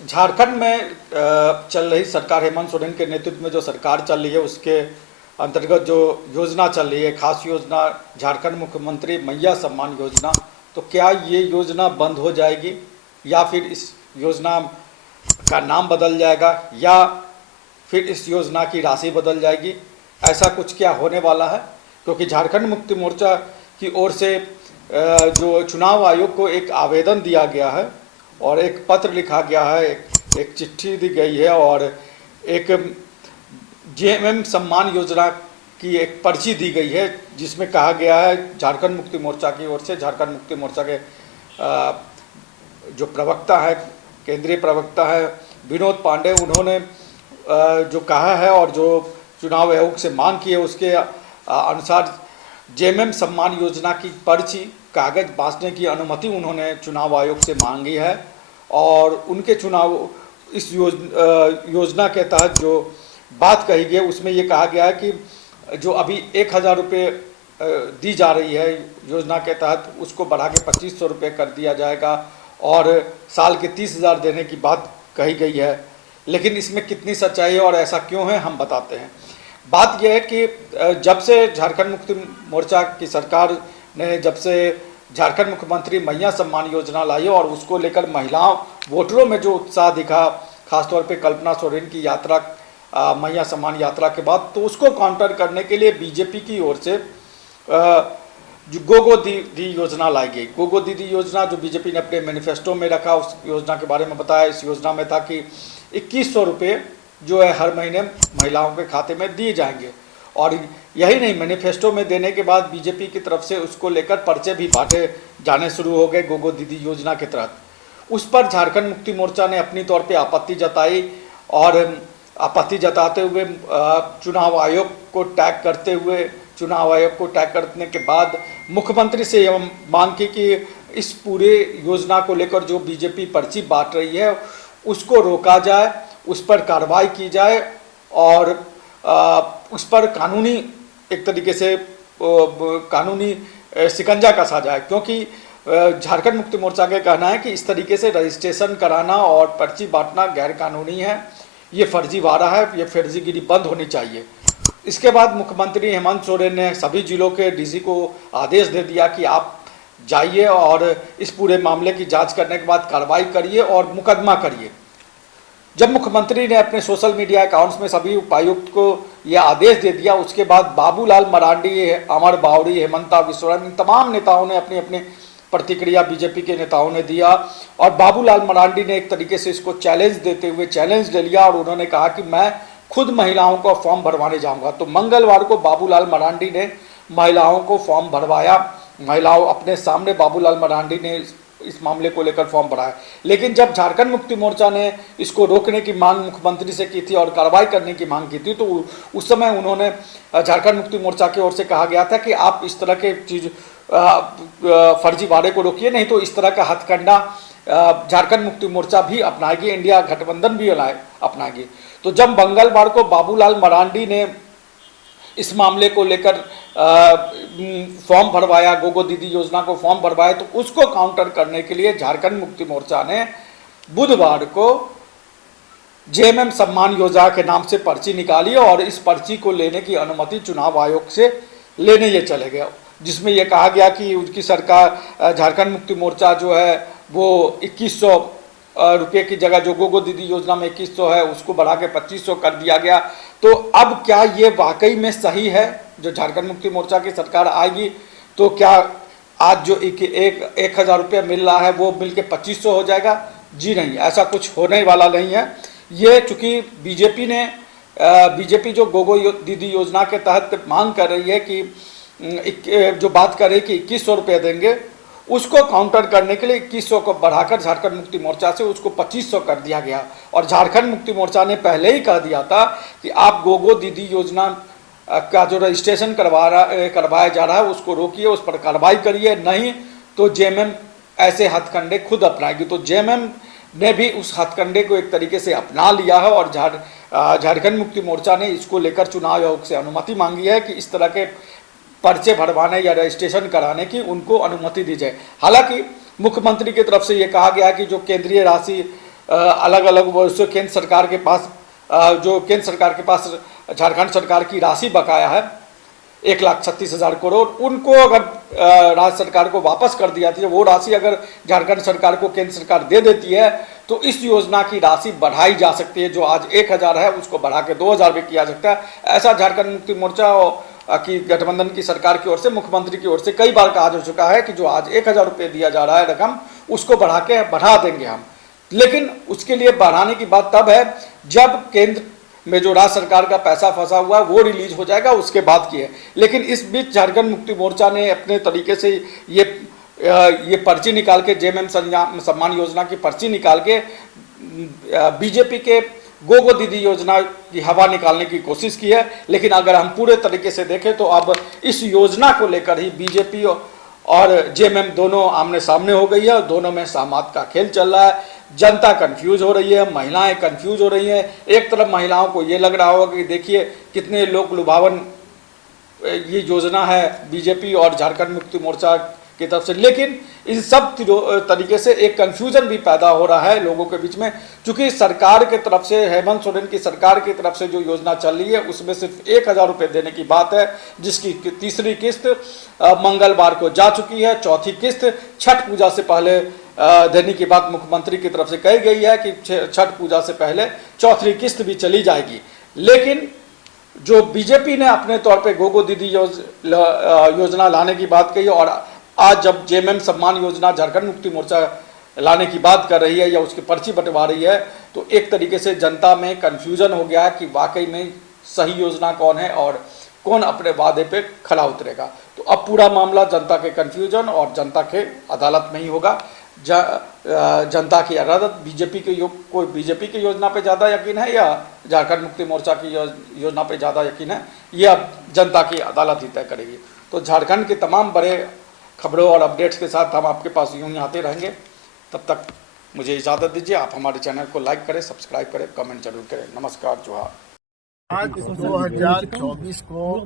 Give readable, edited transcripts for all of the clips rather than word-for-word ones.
झारखंड में चल रही सरकार, हेमंत सोरेन के नेतृत्व में जो सरकार चल रही है उसके अंतर्गत जो योजना चल रही है, खास योजना झारखंड मुख्यमंत्री मैया सम्मान योजना, तो क्या ये योजना बंद हो जाएगी या फिर इस योजना का नाम बदल जाएगा या फिर इस योजना की राशि बदल जाएगी? ऐसा कुछ क्या होने वाला है? क्योंकि झारखंड मुक्ति मोर्चा की ओर से जो चुनाव आयोग को एक आवेदन दिया गया है और एक पत्र लिखा गया है, एक चिट्ठी दी गई है और एक जेएमएम सम्मान योजना की एक पर्ची दी गई है, जिसमें कहा गया है झारखंड मुक्ति मोर्चा की ओर से, झारखंड मुक्ति मोर्चा के जो प्रवक्ता है, केंद्रीय प्रवक्ता है विनोद पांडे, उन्होंने जो कहा है और जो चुनाव आयोग से मांग की है उसके अनुसार जेएमएम सम्मान योजना की पर्ची कागज बांटने की अनुमति उन्होंने चुनाव आयोग से मांगी है। और उनके चुनाव इस योजना के तहत जो बात कही गई उसमें ये कहा गया है कि जो अभी 1000 रुपये दी जा रही है योजना के तहत, उसको बढ़ा के 2500 रुपये कर दिया जाएगा और साल के 30,000 देने की बात कही गई है। लेकिन इसमें कितनी सच्चाई है और ऐसा क्यों है, हम बताते हैं। बात यह है कि जब से झारखंड मुक्ति मोर्चा की सरकार ने जब से झारखंड मुख्यमंत्री मैया सम्मान योजना लाई और उसको लेकर महिलाओं वोटरों में जो उत्साह दिखा, खासतौर पे कल्पना सोरेन की यात्रा, मैया सम्मान यात्रा के बाद, तो उसको काउंटर करने के लिए बीजेपी की ओर से जो गोगो दीदी योजना लाई गई। गोगो दीदी योजना जो बीजेपी ने अपने मैनिफेस्टो में रखा, उस योजना के बारे में बताया। इस योजना में था कि 2100 रुपये जो है हर महीने महिलाओं के खाते में दिए जाएंगे। और यही नहीं, मैनिफेस्टो में देने के बाद बीजेपी की तरफ से उसको लेकर पर्चे भी बांटे जाने शुरू हो गए गोगो दीदी योजना के तहत। उस पर झारखंड मुक्ति मोर्चा ने अपनी तौर पे आपत्ति जताई और आपत्ति जताते हुए चुनाव आयोग को टैग करते हुए, चुनाव आयोग को टैग करने के बाद मुख्यमंत्री से यह मांग की कि इस पूरे योजना को लेकर जो बीजेपी पर्ची बांट रही है उसको रोका जाए, उस पर कार्रवाई की जाए और उस पर कानूनी एक तरीके से कानूनी शिकंजा कसा जाए। क्योंकि झारखंड मुक्ति मोर्चा का कहना है कि इस तरीके से रजिस्ट्रेशन कराना और पर्ची बांटना गैर कानूनी है, ये फर्जीवाड़ा है, ये फर्जीगिरी बंद होनी चाहिए। इसके बाद मुख्यमंत्री हेमंत सोरेन ने सभी जिलों के डीसी को आदेश दे दिया कि आप जाइए और इस पूरे मामले की जांच करने के बाद कार्रवाई करिए और मुकदमा करिए। जब मुख्यमंत्री ने अपने सोशल मीडिया अकाउंट्स में सभी उपायुक्त को यह आदेश दे दिया, उसके बाद बाबूलाल मरांडी, अमर बावड़ी, हेमंता बिश्वा, इन तमाम नेताओं ने अपनी अपनी प्रतिक्रिया बीजेपी के नेताओं ने दिया और बाबूलाल मरांडी ने एक तरीके से इसको चैलेंज देते हुए चैलेंज ले लिया और उन्होंने कहा कि मैं खुद महिलाओं को फॉर्म भरवाने जाऊंगा। तो मंगलवार को बाबूलाल मरांडी ने महिलाओं को फॉर्म भरवाया। महिलाओं अपने सामने बाबूलाल मरांडी ने इस मामले को लेकर फॉर्म भराया। लेकिन जब झारखंड मुक्ति मोर्चा ने इसको रोकने की मांग मुख्यमंत्री से की थी और कार्रवाई करने की मांग की थी, तो उस समय उन्होंने झारखंड मुक्ति मोर्चा की ओर से कहा गया था कि आप इस तरह के चीज फर्जीवाड़े को रोकिए, नहीं तो इस तरह का हथकंडा झारखंड मुक्ति मोर्चा भी अपनाएगी, इंडिया गठबंधन भी अपनाएगी। तो जब मंगलवार को बाबूलाल मरांडी ने इस मामले को लेकर फॉर्म भरवाया, गोगो दीदी योजना को फॉर्म भरवाया, तो उसको काउंटर करने के लिए झारखंड मुक्ति मोर्चा ने बुधवार को जेएमएम सम्मान योजना के नाम से पर्ची निकाली और इस पर्ची को लेने की अनुमति चुनाव आयोग से लेने ये चले गए, जिसमें यह कहा गया कि उनकी सरकार, झारखंड मुक्ति मोर्चा जो है वो 2100 रुपये की जगह जो गोगो दीदी योजना में 2100 है उसको बढ़ा के 2500 कर दिया गया। तो अब क्या ये वाकई में सही है? जो झारखंड मुक्ति मोर्चा की सरकार आएगी तो क्या आज जो 1000 रुपये मिल रहा है वो मिल के 2500 हो जाएगा? जी नहीं, ऐसा कुछ होने वाला नहीं है। ये चूँकि बीजेपी जो गोगो दीदी योजना के तहत मांग कर रही है कि जो बात कर रही है कि 2100 रुपये देंगे, उसको काउंटर करने के लिए 2100 को बढ़ाकर झारखंड मुक्ति मोर्चा से उसको 2500 कर दिया गया। और झारखंड मुक्ति मोर्चा ने पहले ही कह दिया था कि आप गोगो दीदी योजना का जो रजिस्ट्रेशन करवाया जा रहा है उसको रोकिए, उस पर कार्रवाई करिए, नहीं तो जेएमएम ऐसे हथकंडे खुद अपनाएगी। तो जेएमएम ने भी उस हथकंडे को एक तरीके से अपना लिया है और झारखंड मुक्ति मोर्चा ने इसको लेकर चुनाव आयोग से अनुमति मांगी है कि इस तरह के पर्चे भरवाने या रजिस्ट्रेशन कराने की उनको अनुमति दी जाए। हालांकि मुख्यमंत्री की तरफ से ये कहा गया कि जो केंद्रीय राशि अलग अलग वर्षों केंद्र सरकार के पास झारखंड सरकार की राशि बकाया है 1,36,000 करोड़, उनको अगर राज्य सरकार को वापस कर दिया जाती है, वो राशि अगर झारखंड सरकार को केंद्र सरकार दे देती है तो इस योजना की राशि बढ़ाई जा सकती है। जो आज 1,000 है उसको बढ़ा के 2,000 भी किया सकता है। ऐसा झारखंड मुक्ति मोर्चा की गठबंधन की सरकार की ओर से, मुख्यमंत्री की ओर से कई बार कहा जा चुका है कि जो आज 1,000 रुपये दिया जा रहा है रकम, उसको बढ़ा देंगे हम। लेकिन उसके लिए बढ़ाने की बात तब है जब केंद्र में जो राज्य सरकार का पैसा फंसा हुआ है वो रिलीज हो जाएगा, उसके बाद की है। लेकिन इस बीच झारखंड मुक्ति मोर्चा ने अपने तरीके से ये पर्ची निकाल के, जेएमएम सम्मान योजना की पर्ची निकाल के बीजेपी के गोगो दीदी योजना की हवा निकालने की कोशिश की है। लेकिन अगर हम पूरे तरीके से देखें तो अब इस योजना को लेकर ही बीजेपी और जेएमएम दोनों आमने सामने हो गई है और दोनों में सामाद का खेल चल रहा है। जनता कंफ्यूज हो रही है, महिलाएं कंफ्यूज हो रही हैं। एक तरफ महिलाओं को ये लग रहा होगा कि देखिए कितने लोक लुभावन ये योजना है बीजेपी और झारखंड मुक्ति मोर्चा की तरफ से, लेकिन इन सब तरीके से एक कंफ्यूजन भी पैदा हो रहा है लोगों के बीच में। क्योंकि सरकार की तरफ से, हेमंत सोरेन की सरकार की तरफ से जो योजना चल रही है उसमें सिर्फ 1,000 रुपये देने की बात है, जिसकी तीसरी किस्त मंगलवार को जा चुकी है। चौथी किस्त छठ पूजा से पहले देने की बात मुख्यमंत्री की तरफ से कही गई है कि छठ पूजा से पहले चौथी किस्त भी चली जाएगी। लेकिन जो बीजेपी ने अपने तौर पे गोगो दीदी योजना लाने की बात कही और आज जब जेएमएम सम्मान योजना झारखंड मुक्ति मोर्चा लाने की बात कर रही है या उसकी पर्ची बंटवा रही है, तो एक तरीके से जनता में कंफ्यूजन हो गया है कि वाकई में सही योजना कौन है और कौन अपने वादे पे खरा उतरेगा। तो अब पूरा मामला जनता के कंफ्यूजन और जनता के अदालत में ही होगा। जनता की अदालत बीजेपी की योजना पे ज़्यादा यकीन है या झारखंड मुक्ति मोर्चा की योजना पे ज़्यादा यकीन है, ये अब जनता की अदालत ही तय करेगी। तो झारखंड के तमाम बड़े खबरों और अपडेट्स के साथ हम आपके पास यूं ही आते रहेंगे। तब तक मुझे इजाज़त दीजिए। आप हमारे चैनल को लाइक करें, सब्सक्राइब करें, कमेंट जरूर करें। नमस्कार, जोहार। आज 2024 को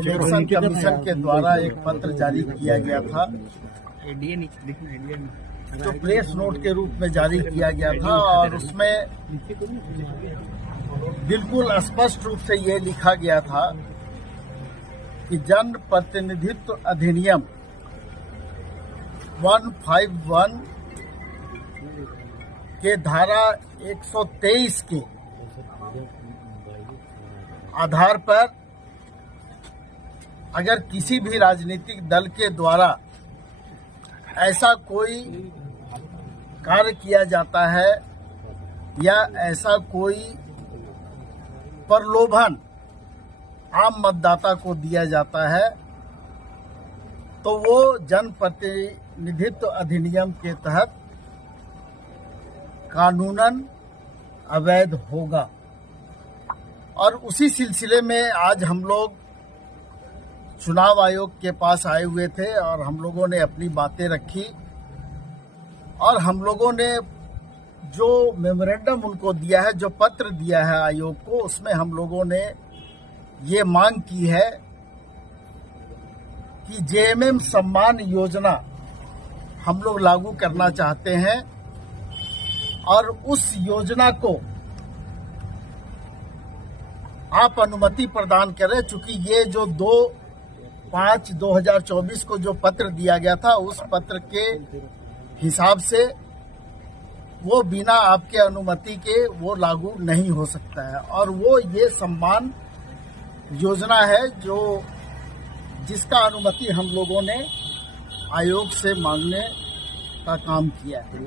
इलेक्शन कमीशन के द्वारा एक पत्र जारी किया गया था, जो प्रेस नोट के रूप में जारी किया गया था और उसमें बिल्कुल स्पष्ट रूप से ये लिखा गया था कि जन प्रतिनिधित्व अधिनियम 151 के धारा 123 के आधार पर अगर किसी भी राजनीतिक दल के द्वारा ऐसा कोई कार्य किया जाता है या ऐसा कोई प्रलोभन आम मतदाता को दिया जाता है, तो वो जनप्रतिनिधित्व अधिनियम के तहत कानूनन अवैध होगा। और उसी सिलसिले में आज हम लोग चुनाव आयोग के पास आए हुए थे और हम लोगों ने अपनी बातें रखी और हम लोगों ने जो मेमोरेंडम उनको दिया है, जो पत्र दिया है आयोग को, उसमें हम लोगों ने ये मांग की है कि जेएमएम सम्मान योजना हम लोग लागू करना चाहते हैं और उस योजना को आप अनुमति प्रदान करें। चूंकि ये जो 2/5/2024 को जो पत्र दिया गया था, उस पत्र के हिसाब से वो बिना आपके अनुमति के वो लागू नहीं हो सकता है। और वो ये सम्मान योजना है जो जिसका अनुमति हम लोगों ने आयोग से मांगने का काम किया है।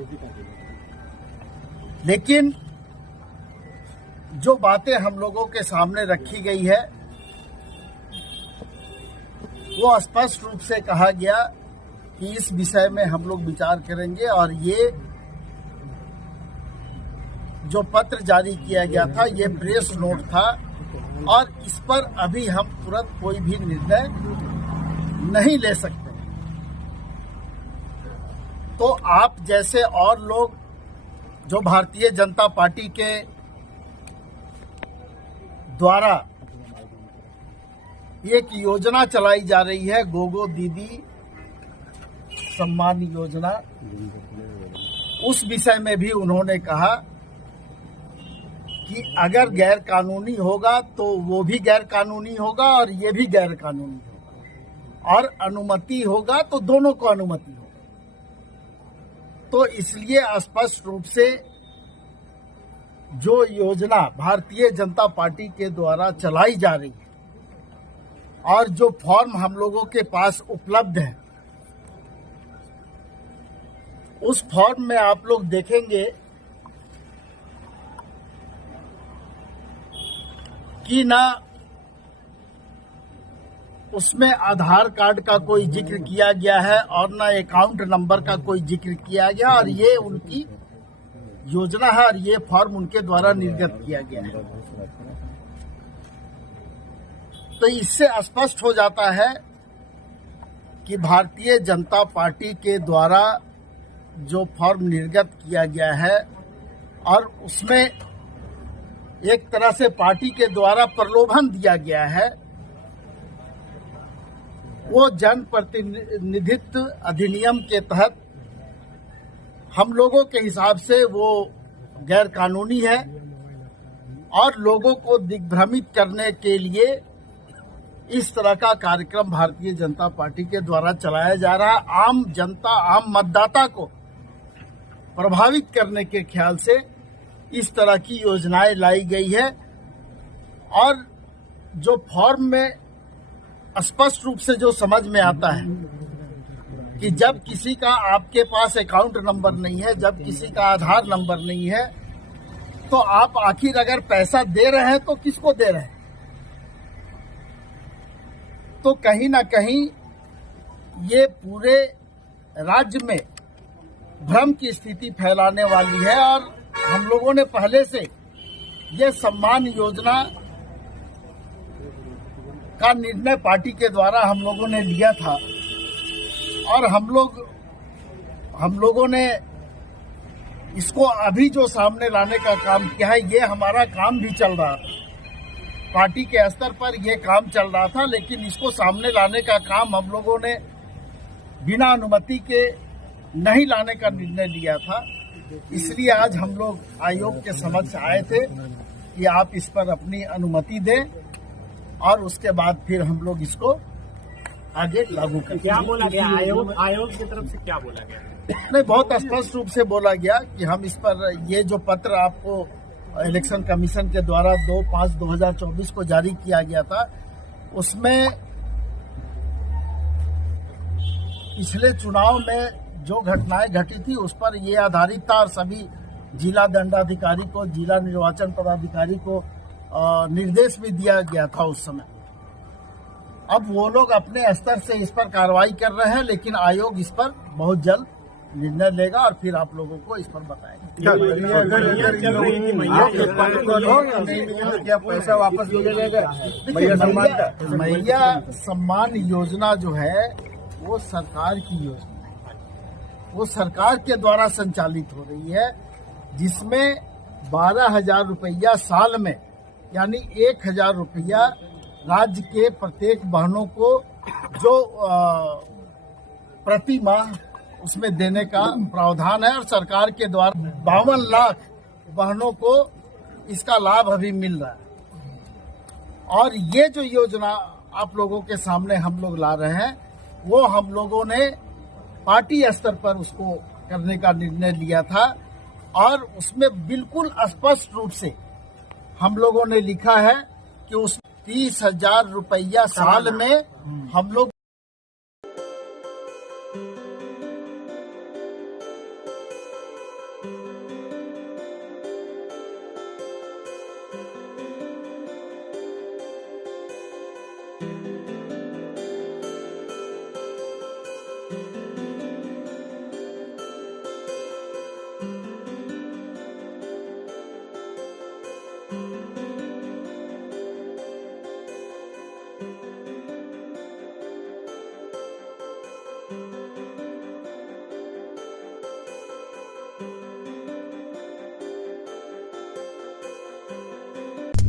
लेकिन जो बातें हम लोगों के सामने रखी गई है वो स्पष्ट रूप से कहा गया कि इस विषय में हम लोग विचार करेंगे और ये जो पत्र जारी किया गया था ये प्रेस नोट था और इस पर अभी हम तुरंत कोई भी निर्णय नहीं ले सकते। तो आप जैसे और लोग जो भारतीय जनता पार्टी के द्वारा एक योजना चलाई जा रही है, गोगो दीदी सम्मान योजना, उस विषय में भी उन्होंने कहा कि अगर गैर कानूनी होगा तो वो भी गैर कानूनी होगा और ये भी गैर कानूनी होगा, और अनुमति होगा तो दोनों को अनुमति होगा। तो इसलिए स्पष्ट रूप से जो योजना भारतीय जनता पार्टी के द्वारा चलाई जा रही है और जो फॉर्म हम लोगों के पास उपलब्ध है, उस फॉर्म में आप लोग देखेंगे कि ना उसमें आधार कार्ड का कोई जिक्र किया गया है और ना अकाउंट नंबर का कोई जिक्र किया गया, और ये उनकी योजना है और ये फॉर्म उनके द्वारा निर्गत किया गया है। तो इससे स्पष्ट हो जाता है कि भारतीय जनता पार्टी के द्वारा जो फॉर्म निर्गत किया गया है और उसमें एक तरह से पार्टी के द्वारा प्रलोभन दिया गया है, वो जन प्रतिनिधित्व अधिनियम के तहत हम लोगों के हिसाब से वो गैर कानूनी है और लोगों को दिग्भ्रमित करने के लिए इस तरह का कार्यक्रम भारतीय जनता पार्टी के द्वारा चलाया जा रहा है। आम जनता, आम मतदाता को प्रभावित करने के ख्याल से इस तरह की योजनाएं लाई गई है। और जो फॉर्म में स्पष्ट रूप से जो समझ में आता है कि जब किसी का आपके पास अकाउंट नंबर नहीं है, जब किसी का आधार नंबर नहीं है, तो आप आखिर अगर पैसा दे रहे हैं तो किसको दे रहे हैं? तो कहीं ना कहीं ये पूरे राज्य में भ्रम की स्थिति फैलाने वाली है। और हम लोगों ने पहले से ये सम्मान योजना का निर्णय पार्टी के द्वारा हम लोगों ने लिया था और हम लोगों ने इसको अभी जो सामने लाने का काम किया है, ये हमारा काम भी चल रहा था। पार्टी के स्तर पर ये काम चल रहा था, लेकिन इसको सामने लाने का काम हम लोगों ने बिना अनुमति के नहीं लाने का निर्णय लिया था। इसलिए आज हम लोग आयोग के समक्ष आए थे कि आप इस पर अपनी अनुमति दें और उसके बाद फिर हम लोग इसको आगे लागू करें। क्या बोला गया आयोग की तरफ से, क्या बोला गया? नहीं, बहुत स्पष्ट रूप से बोला गया कि हम इस पर ये जो पत्र आपको इलेक्शन कमीशन के द्वारा 2/5/2024 को जारी किया गया था, उसमें पिछले चुनाव में जो घटनाएं घटी थी उस पर ये आधारित था और सभी जिला दंडाधिकारी को, जिला निर्वाचन पदाधिकारी को निर्देश भी दिया गया था उस समय। अब वो लोग अपने स्तर से इस पर कार्रवाई कर रहे हैं, लेकिन आयोग इस पर बहुत जल्द निर्णय लेगा और फिर आप लोगों को इस पर बताएगा। क्या पैसा वापस मिलेगा? मैया सम्मान योजना जो है वो सरकार की योजना है, वो सरकार के द्वारा संचालित हो रही है, जिसमें 12,000 रुपया साल में, यानी 1,000 रुपया राज्य के प्रत्येक बहनों को जो प्रति माह उसमें देने का प्रावधान है। और सरकार के द्वारा 52 लाख बहनों को इसका लाभ अभी मिल रहा है। और ये जो योजना आप लोगों के सामने हम लोग ला रहे हैं, वो हम लोगों ने पार्टी स्तर पर उसको करने का निर्णय लिया था और उसमें बिल्कुल स्पष्ट रूप से हम लोगों ने लिखा है कि उस 30,000 रुपया साल में हम लोग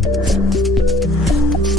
you